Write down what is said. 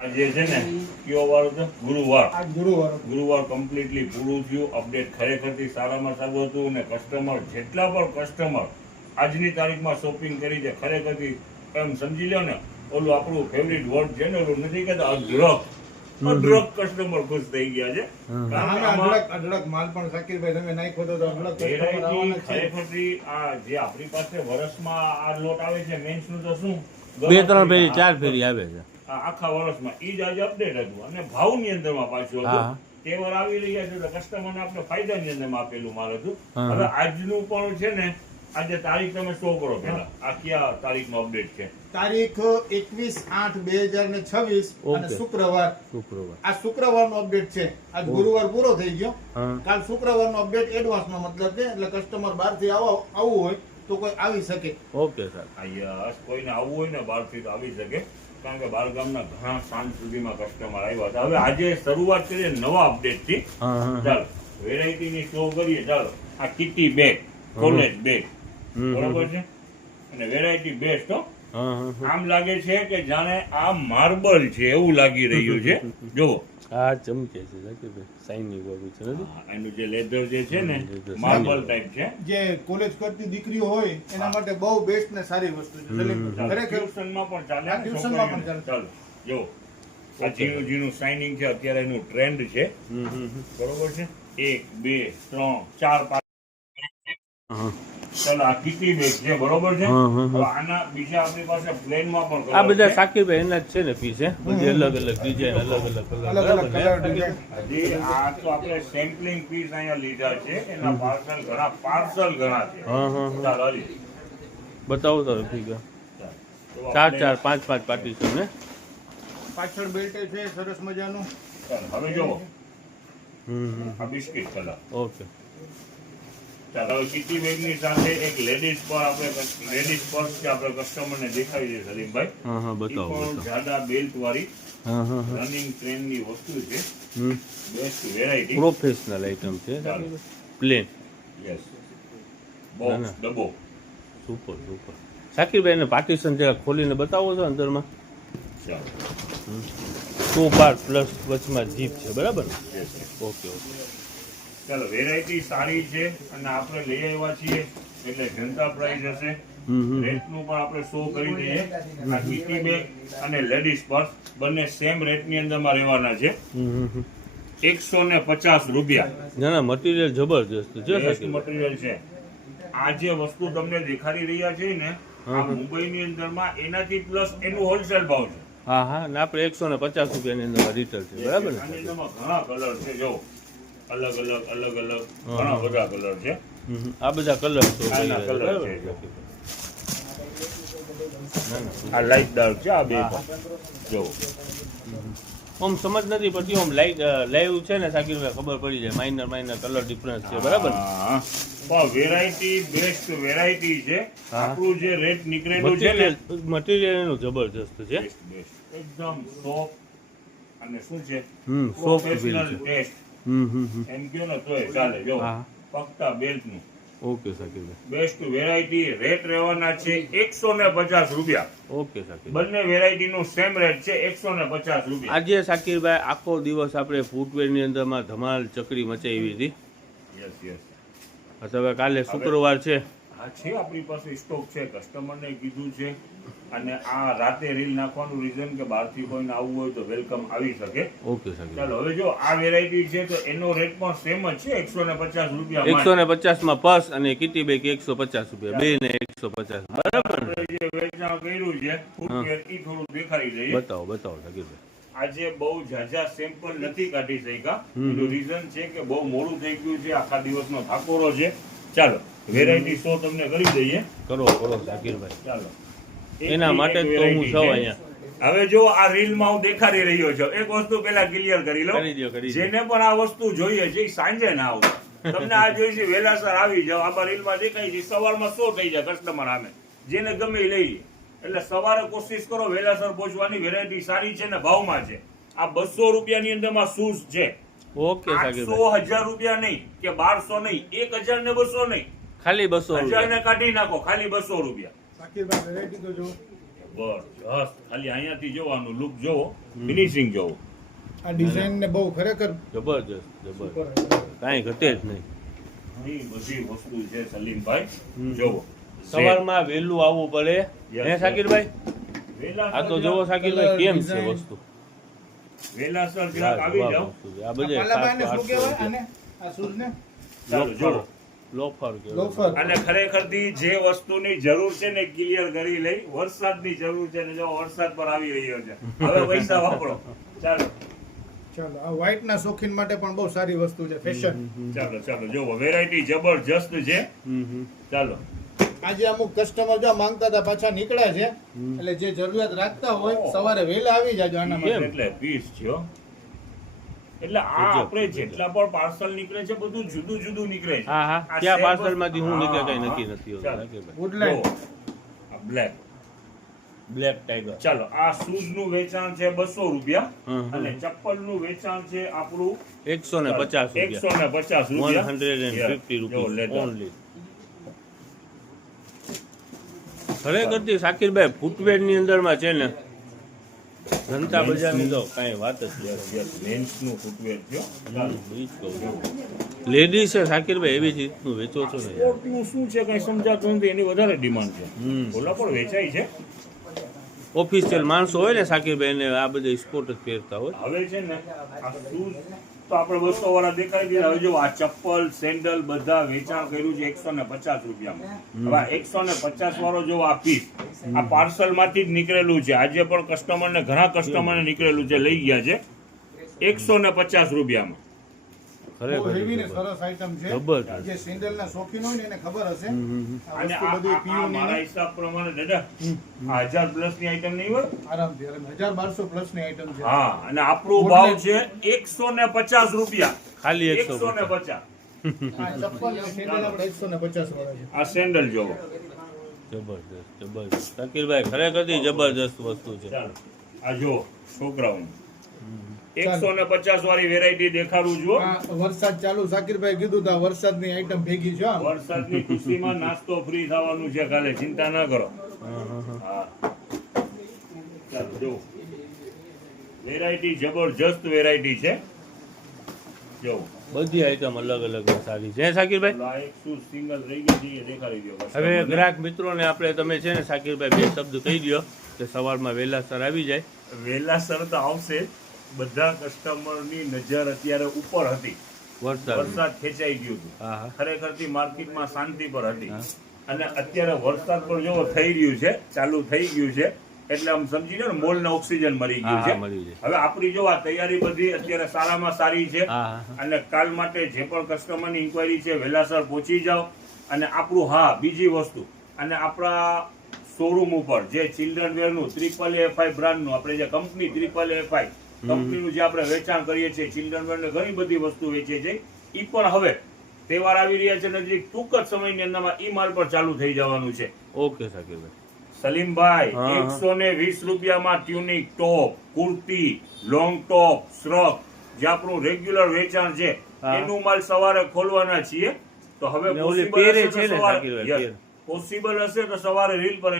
આજે છે ને કયો વાર હતો? ગુરુવાર કમ્પ્લીટલી પૂરું થયું. અપડેટ ખરેખરથી સારામાં સારું હતું અને કસ્ટમર જેટલા પણ કસ્ટમર આજની તારીખમાં શોપિંગ કરી છે ખરેખરથી એમ સમજી લો ને ઓલું આપણું ફેવરિટ વર્ડ છે ને ઓલું નથી કહેતા અઢળક કસ્ટમર ખુશ થઈ ગયા છે. અઢળક માલ પણ શાકીરભાઈ તમે નાખ્યો તો ખરેખરથી આ જે આપણી પાસે વર્ષમાં આ લોટ આવે છે મેન્સનું તો શું 2-3 ફેરી 4 ફેરી આવે છે આખા વર્ષમાં ઈ જ આજે અપડેટ હતું અને ભાવની અંદરમાં પાછું હતું. તહેવાર આવી રહ્યા છે એટલે કસ્ટમરને આપણે ફાયદાની અંદરમાં આપેલું માલ હતું. હવે આજનું પણ છે ને આજે તારીખ તમે શો કરો પેલા આ કયા તારીખનો અપડેટ છે? તારીખ 21/8/2026 અને શુક્રવાર. આ શુક્રવારનો અપડેટ છે. આજ ગુરુવાર પૂરો થઈ ગયો. કાલ શુક્રવારનો અપડેટ એડવાન્સનો મતલબ છે એટલે કસ્ટમર બહારથી આવવું હોય તો કોઈ આવી શકે. Okay sir. યસ, કોઈને આવવું હોય ને બહારથી તો આવી શકે કારણ કે બાર ગામના ઘણા સાંજ સુધીમાં કસ્ટમર આવ્યા હતા. હવે આજે શરૂઆત કરીએ નવા અપડેટ થી. ચાલો વેરાયટી ની શો કરીએ. ચાલો આ કિટી બેગ, કોલેજ બેગ બરોબર છે અને વેરાયટી બેસ્ટ હો. આમ લાગે છે કે જાણે આ માર્બલ છે એવું લાગી રહ્યું છે. જુઓ આ ચમકે છે શાઇનિંગ વાળું છે નથી એનું જે લેધર જે છે ને માર્બલ ટાઈપ છે. જે કોલેજ કરતી દીકરીઓ હોય એના માટે બહુ બેસ્ટ ને સારી વસ્તુ છે. ટ્યુશનમાં પણ ચાલે. ટ્યુશનમાં પણ ચાલે. ચાલો જો આ ઝીણું શાઇનિંગ છે અત્યારે એનું ટ્રેન્ડ છે બરોબર છે. 1 2 3 4 5 ચાલો આ કિટી બેગ છે બરોબર છે. આના બીજા આપણી પાસે પ્લેન માં પણ આ બધા શાકીરભાઈ એના જ છે ને પીસ છે બધી અલગ અલગ ડિઝાઇન અલગ અલગ આ તો આપણે સેમ્પલિંગ પીસ અહીંયા લીધા છે. એના પાર્સલ ઘણા છે. ચાલો હજી બતાવો તો ફિગર 4 4 5 5 પાર્ટીશન ને પાછળ બેલ્ટ છે સરસ મજાનું. હવે જો આ બિસ્કિટ કલર. ઓકે ચાલો કિટી બેગ ની સાથે એક લેડીઝ પર લેડીઝ પર્સ કે આપણે કસ્ટમરને દેખાડી છે સલીમભાઈ. હા બતાવો જાડા બેલ્ટ વાળી રનિંગ ટ્રેન ની વસ્તુ છે. બેસ્ટ વેરાયટી પ્રોફેશનલ આઈટમ છે પ્લેન. યસ બોક્સ ડબ્બો સુપર શાકીરભાઈ ને પાર્ટીશન જરા ખોલીને બતાવો છો અંદરમાં. ચાલો 2 પાર્ટ પ્લસ વચમાં જીપ છે બરાબર ને? ઓકે ચાલો વેરાયટી સારી છે અને આપણે લઈ આવ્યા છીએ એટલે જનતા પ્રાઇસ હશે. રેટનું પણ આપણે શો કરી દઈએ. આ કિટી બેગ અને લેડીઝ પર્સ બંને સેમ રેટની અંદરમાં રહેવાના છે. 150 રૂપિયા. ના મટીરિયલ જબરજસ્ત છે. મટીરિયલ છે. આ જે વસ્તુ તમને દેખાડી રહ્યા છે ને આ મુંબઈની અંદરમાં એનાથી પ્લસ એનું હોલસેલ ભાવ છે. હા ને આપણે 150 રૂપિયાની અંદર રિટેલ છે બરાબર ને? આની અંદરમાં ઘણા કલર છે. જો અલગ અલગ ઘણા બધા કલર છે. આ બધા કલર છે. આ લાઈટ ડાર્ક છે. આ બે જો આમ સમજ નથી પડતી. આમ લાઈવ છે ને શાકીરભાઈ ખબર પડી જાય માઇનર કલર ડિફરન્સ છે બરાબર. પણ વેરાયટી બેસ્ટ વેરાયટી છે. આપણું જે રેટ નીકળેલું છે ને મટીરિયલ એનું જબરજસ્ત છે. એકદમ સોફ્ટ અને શું છે પ્રોફેશનલ ટેસ્ટ. એમ કયો ને તોય ચાલે. જો પક્કા બેલ્ટ નું. ઓકે શાકીરભાઈ બેસ્ટ વેરાયટી. રેટ રહેવાના છે 150 રૂપિયા. ઓકે શાકીરભાઈ બંને વેરાયટી નું સેમ રેટ છે 150 રૂપિયા. આજે શાકીરભાઈ આખો દિવસ આપણે ફૂટવેર ની અંદરમાં ધમાલ ચકરી મચાવી હતી. યસ હવે કાલે શુક્રવાર છે. હા છે આપણી પાસે સ્ટોક છે. કસ્ટમરને કીધું છે અને આ રાતે રીલ નાખવાનું રીઝન કે બહારથી કોઈને આવવું હોય તો વેલકમ આવી શકે. Okay sir. ચાલો હવે જો આ વેરાયટી છે તો એનો રેટ પણ સેમ જ છે 150 રૂપિયા. 150 માં પર્સ અને કિટી બેગ 150 રૂપિયા બે ને 150 બરાબર. જે વેચાણ કર્યું છે ફૂટવેર ઈ થોડું દેખાડી દઈએ. બતાવો શાકીરભાઈ. આજે બહુ ઝાઝા સેમ્પલ નથી કાઢી શક્યા. એનું રીઝન છે કે બહુ મોડું થઈ ગયું છે. આખા દિવસનો થાકોરો છે. ચાલો વેરાયટી શો તમને કરી દઈએ. કરો શાકીરભાઈ. ચાલો એના માટે તો હું સૌ અહીંયા. હવે જો આ રીલ માં હું દેખાડી રહ્યો છું. એક વસ્તુ પેલા ક્લિયર કરી લો. જેને પણ આ વસ્તુ જોઈએ છે સાંજે ના આવો. તમને આ જોઈ છે વેલાસર આવી જાવ. આમાં રીલ માં દેખાય છે સવારમાં શો થઈ જાય કસ્ટમર સામે. જેને ગમે એ લઈ એટલે સવારે કોશિશ કરો વેલાસર પહોંચવાની. વેરાયટી સારી છે ને ભાવમાં છે. આ 200 રૂપિયાની અંદરમાં શૂઝ છે. ઓકે શાકીરભાઈ. 1000 રૂપિયા નહીં કે 1200 નહીં 1000 ને 200 નહીં ખાલી 200 1000 ને કાઢી નાખો ખાલી 200 રૂપિયા. શાકીરભાઈ વેરાયટી તો જો જબરજસ્ત. ખાલી અહીંયાથી જોવાનું લુક જોવો, ફિનિશિંગ જોવો. આ ડિઝાઇન ને બહુ ખરેખર જબરજસ્ત કાંઈ ઘટે જ નહીં. ઘણી બધી વસ્તુ છે સલીમભાઈ, જોવો. સવારમાં વહેલું આવવું પડે હે શાકિરભાઈ? વેલા આ તો જોવો શાકિરભાઈ કેમ છે વસ્તુ. વેલાસર જરાક આવી જાઓ. આ બધે પાલાભાઈને શું કહેવાય આને? આ શૂઝ ને ચાલો જોવો. લોફર કહેવાય. લોફર. અને ખરેખરથી જે વસ્તુની જરૂર છે ને ક્લિયર કરી લઈ. વરસાદની જરૂર છે ને જો વરસાદ પર આવી રહ્યો છે, હવે પૈસા વાપરો. ચાલો ચાલો આ વ્હાઈટ ના શોખીન માટે પણ બહુ સારી વસ્તુ છે, ફેશન. ચાલો ચાલો જોવો, વેરાયટી જબરજસ્ત છે. ચાલો આજે અમુક કસ્ટમર જો માંગતા હતા પાછા નીકળ્યા છે, એટલે જે જરૂરિયાત રાખતા હોય સવારે વહેલા આવી જાજો આના માટે. એટલે પીસ છે હો. એટલે આ આપણે જેટલા પણ પાર્સલ નીકળે છે બધું જુદું જુદું નીકળે છે. હા હા આ ક્યાં સેમ પાર્સલ માંથી હું હા, નીકળે કઈ હા. નક્કી નથી હોતું ચાલો. શાકિરભાઈ. વુડલેન્ડ. આ બ્લેક. Black tiger. ચાલો આ શૂઝ નું વેચાણ છે 200 રૂપિયા હમ. અને ચપ્પલ નું વેચાણ છે આપણું 150 રૂપિયા. 150 રૂપિયા. 150 જો રૂપીસ leather. ઓનલી. ખરેખરથી શાકિરભાઈ ફૂટવેર ની અંદર માં છે ને જનતા બજાર ની તો કઈ વાત જ નથી. Yes, yes, men's નું footwear છે. ચાલો. ઈ જ કહું છું. લેડીઝ છે શાકિરભાઈ એવી જ રીતનું વેચો છો ને યાર. Sport નું શું છે કઈ સમજાતું નથી, એની વધારે ડિમાન્ડ છે. હમ. ઓલા પણ વેચાય છે. ઓફિશિયલ માણસો હોય ને શાકિરભાઈ એને આ બધા સ્પોર્ટ જ પહેરતા હોય. હવે છે ને આ શૂઝ તો આપણે 200 વાળા દેખાડી દીધા. હવે જો આ ચપ્પલ સેન્ડલ બધા વેચાણ કર્યું છે 150 રૂપિયામાં. હવે આ 150 વાળો જો આ પીસ આ પાર્સલ માંથી જ નીકળેલું છે. આજે પણ કસ્ટમરને ઘણા કસ્ટમરને નીકળેલું છે, લઈ ગયા છે 150 રૂપિયામાં. બહુ હેવી ને ખરેખર સરસ આઈટમ છે. જબરદસ્ત. જે સેન્ડલ ના શોખીન હોય ને એને ખબર હશે. આ અને વસ્તુ આ બધી PU ની મારા હિસાબ પ્રમાણે દાદા આ 1000 પ્લસ ની આઈટમ નહીં હોય. આરામથી 1200 પ્લસ ની આઈટમ છે. હા, અને આપણો ભાવ છે 150 રૂપિયા. ખાલી 150. 150. આ ચપ્પલ ને સેન્ડલ આપણે 150 વાળા છે. આ સેન્ડલ જોવો. જબરદસ્ત જબરદસ્ત શાકિરભાઈ ખરેખરથી જબરદસ્ત વસ્તુ છે. ચાલો આ જો છોકરાઓનું 150 વાળી વેરાયટી દેખાડું જો. આ વરસાદ ચાલુ શાકિરભાઈ કીધું તો વરસાદની આઈટમ ભેગી છે. આ વરસાદની ખુશીમાં નાસ્તો ફ્રી થવાનું છે કાલે, ચિંતા ન કરો. હા. ચાલો જો વેરાયટી જબરજસ્ત વેરાયટી છે. જો બધી આઈટમ અલગ અલગ સારી છે શાકિરભાઈ. આ એક શું સિંગલ રહી ગઈ છે એ દેખાડી દો બસ. હવે ગ્રાહક મિત્રોને આપણે તમે છે ને શાકિરભાઈ બે શબ્દ કહી દો કે સવારમાં વહેલાસર આવી જાય. વહેલાસર તો આવશે. બધા કસ્ટમરની નજર અત્યારે ઉપર હતી. વરસાદ. વરસાદ ખેંચાઈ ગયું હતું. હા હા ખરેખરથી માર્કેટમાં શાંતિ પર હતી. હા. અને અત્યારે વરસાદ પણ જો થઈ રહ્યું છે, ચાલુ થઈ ગયું છે, એટલે આમ સમજી લો ને મોલને ઓક્સિજન મળી હા, ગયું હા, છે. મળી જાય. હવે આપણી જો આ તૈયારી બધી અત્યારે સારામાં સારી છે. હા, હા, હા. અને કાલ માટે જે પણ કસ્ટમરની ઇન્ક્વાયરી છે વહેલાસર પહોંચી જાઓ. અને આપણું હા બીજી વસ્તુ, અને આપણા શોરૂમ ઉપર જે ચિલ્ડ્રન વેરનું FFI બ્રાન્ડનું આપણે જે કંપની FFI કંપનીનું જે આપણે વેચાણ કરીએ છીએ, ચિલ્ડ્રન વેર ને ઘણી બધી વસ્તુ વેચીએ છીએ, ઈ પણ હવે તહેવાર આવી રહ્યા છે નજીક, ટૂંક જ સમયની અંદરમાં ઈ માલ પર ચાલુ થઈ જવાનું છે. ઓકે શાકિરભાઈ. સલીમભાઈ હા, હા. 120 રૂપિયામાં ટ્યુનિક ટોપ, કુર્તી, લોંગ ટોપ, શ્રગ જે આપણું રેગ્યુલર વેચાણ છે હા. એનું માલ સવારે ખોલવાના છીએ. તો હવે ને ઓલી possible પહેરે હશે તો છે ને સવારે- શાકિરભાઈ, Yes. પહેરે. પોસિબલ હશે તો સવારે રીલ પર